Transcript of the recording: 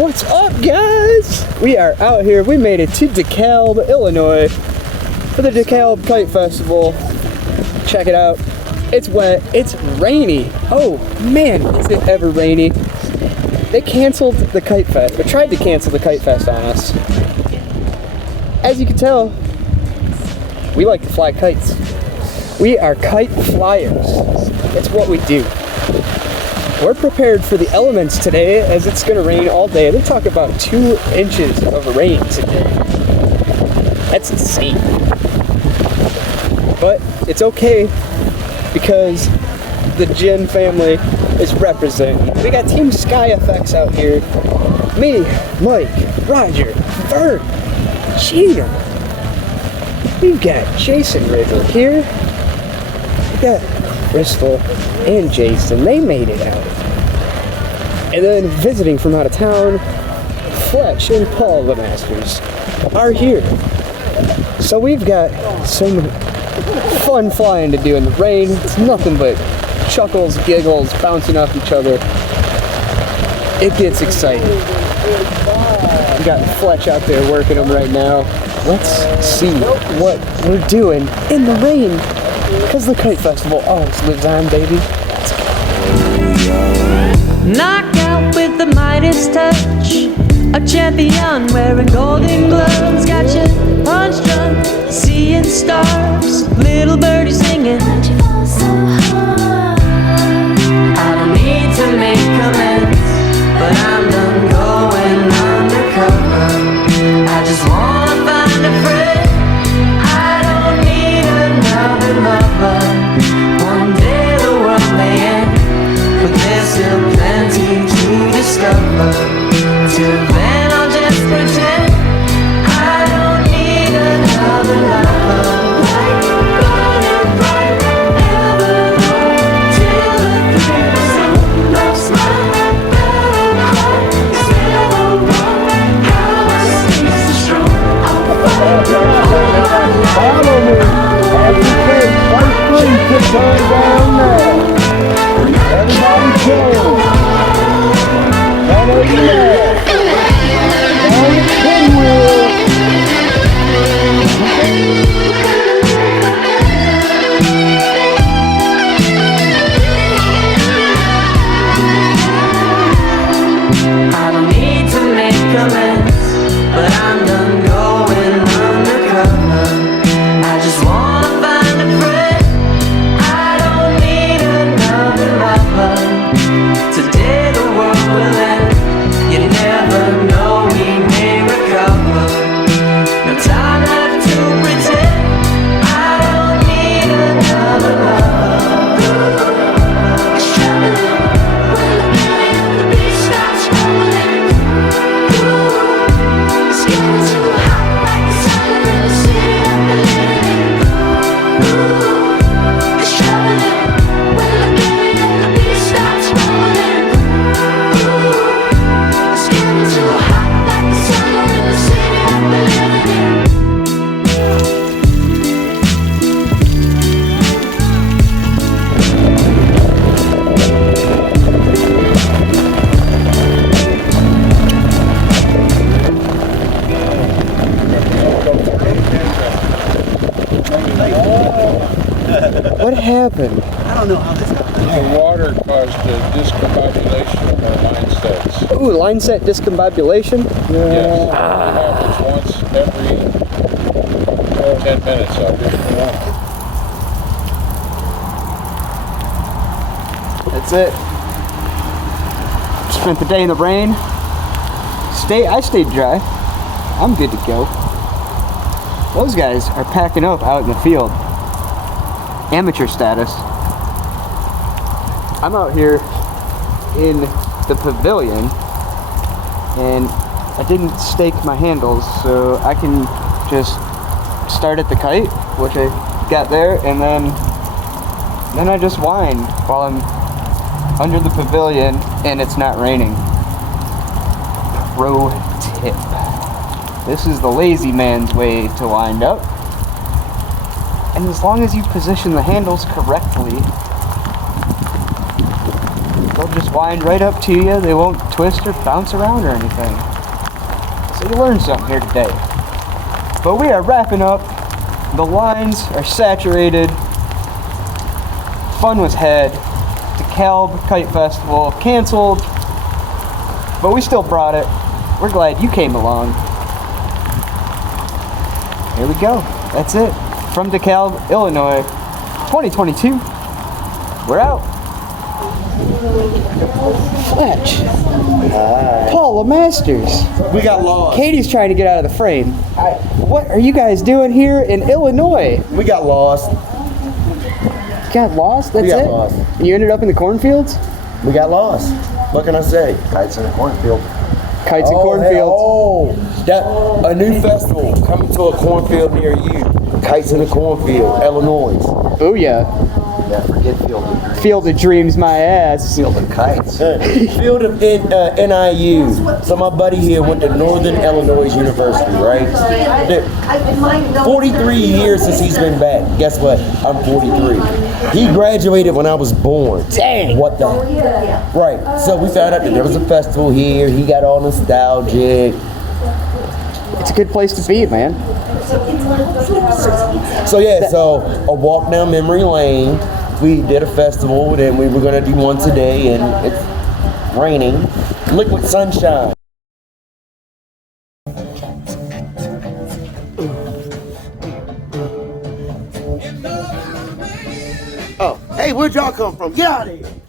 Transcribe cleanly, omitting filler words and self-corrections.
What's up, guys? We are out here. We made it to Dekalb, Illinois for the Dekalb Kite Festival. Check it out. It's wet. It's rainy. Oh, man, is it ever rainy. They canceled the Kite Fest, or tried to cancel the Kite Fest on us. As you can tell, we like to fly kites. We are kite flyers. It's what we do. We're prepared for the elements today, as it's going to rain all day. They talk about 2 inches of rain today. That's insane. But it's okay, because the djinn family is representing. We got Team Sky Effects out here. Me, Mike, Roger, Vern, Gina. We've got Jason Riddle here. We got Crystal and Jason. They made it out. And then visiting from out of town, Fletcher and Paul LaMasters are here. So we've got some fun flying to do in the rain. It's nothing but chuckles, giggles, bouncing off each other. It gets exciting. We got Fletcher out there working them right now. Let's see what we're doing in the rain, because the Kite Festival always lives on, baby. Let's go. Knock out with the Midas touch, a champion wearing golden gloves. Got you punch drunk, seeing stars, little birdie singing. I don't need to make amends, but I'm done going undercover. I just wanna find a friend, I don't need another lover. One day the world may end, but there's still plenty to discover. Till then I'll just pretend I don't need another lover. Like a burning bright, ever long, till the thrill loves my battle cry. It's never wrong, how I stay so strong. I'll fight all Follow me as we take first place to turn down now. Everybody chill. Follow me now. Down the pinwheel. I don't need to make amends, but I'm done going undercover. I just wanna find a friend, I don't need another lover. Today the world will end, you never know, we may recover. No time left to pretend, I don't need another lover. It's traveling, we're looking at the beach starts rolling. It's getting too hot like the sun in the city I'm living in. It's traveling, we're looking at the beach starts rolling. It's getting too hot like the sun in the city I'm living in. What happened? I don't know how this happened. The water caused a discombobulation of our line sets. Ooh, line set discombobulation? Yes, it happens once every 10 minutes out here. That's it. Spent the day in the rain. I stayed dry. I'm good to go. Those guys are packing up out in the field. Amateur status. I'm out here in the pavilion, and I didn't stake my handles, so I can just start at the kite, which I got there, and then I just wind while I'm under the pavilion and it's not raining. Pro tip. This is the lazy man's way to wind up. And as long as you position the handles correctly, they'll just wind right up to you. They won't twist or bounce around or anything. So you learned something here today. But we are wrapping up. The lines are saturated. Fun was had. Dekalb Kite Festival canceled, but we still brought it. We're glad you came along. Here we go. That's it. From DeKalb, Illinois, 2022. We're out. Fletch. Paul LaMasters. We got lost. Katie's trying to get out of the frame. What are you guys doing here in Illinois? We got lost. You got lost? That's We got it? lost. And you ended up in the cornfields? We got lost. What can I say? Kites in a cornfield. Kites and cornfields. Oh, that a new festival coming to a cornfield near you. Kites in a cornfield, Illinois. Booyah. Yeah, forget Field of Dreams. Field of Dreams, my ass. Field of Kites. Field of NIU. So my buddy here went to Northern Illinois University, right? 43 years since he's been back. Guess what? I'm 43. He graduated when I was born. Dang. What the? Right. So we found out that there was a festival here. He got all nostalgic. It's a good place to be, man. So yeah, so a walk down memory lane. We did a festival, and we were gonna do one today, and it's raining. Liquid sunshine. Oh, hey, where'd y'all come from? Get out of here!